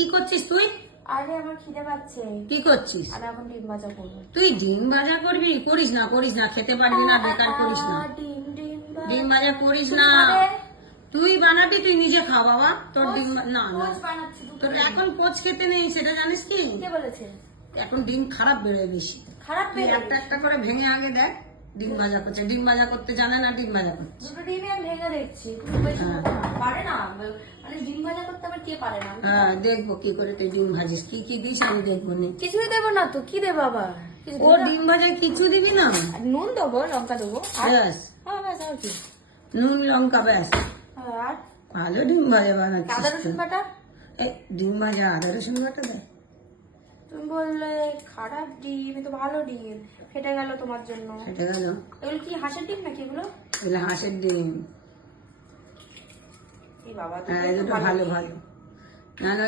কি করছিস তুই? আরে আমার খিদে পাচ্ছে। কি করছিস? আমি এখন ডিম ভাজা করবো। তুই ডিম ভাজা করবি? করিস না, খেতে পারবি না, বেকার করিস না। ডিম ভাজা করিস না। তুই বানাবি, তুই নিজে খা বাবা। তোর ডিম না না, তোর এখন পোচ খেতে নেই, সেটা জানিস কি? কে বলেছে? এখন ডিম খারাপ বেরোয় বেশি। খারাপ তুই একটা একটা করে ভেঙে আগে দেখ। ডিম ভাজা করছে, ডিম ভাজা করতে জানে না, ডিম ভাজা করছে। দুটো ডিমই আমি ভেঙে দেখছি। পারে না, মানে ডিম ভাজা করতে আবার কে পারে না? হ্যাঁ, দেখবো কি করে তুই ডিম ভাজিস, কি কি দিস আমি দেখবো। কিছুই দেবো না তো, কি দেবো আবার? ও ডিম ভাজায় কিছু দিবি না? নুন দেবো, লঙ্কা দেবো, ব্যাস। ব্যাস, আর কি? নুন লঙ্কা ব্যাস। আর ভালো ডিম ভাজা আদা বানাচ্ছিস রসুন তুই। বাটা? ডিম ভাজা আদা রসুন বাটা দেয়? তুমি বললে খারাপ ডিম, এ তো ভালো ডিম, ফেটে গেল তোমার জন্য। সেটা গেল। এগুলো কি হাঁসের ডিম নাকি এগুলো? এগুলো হাঁসের ডিম। এই বাবা, হ্যাঁ, এই দুটো ভালো ভালো। না না,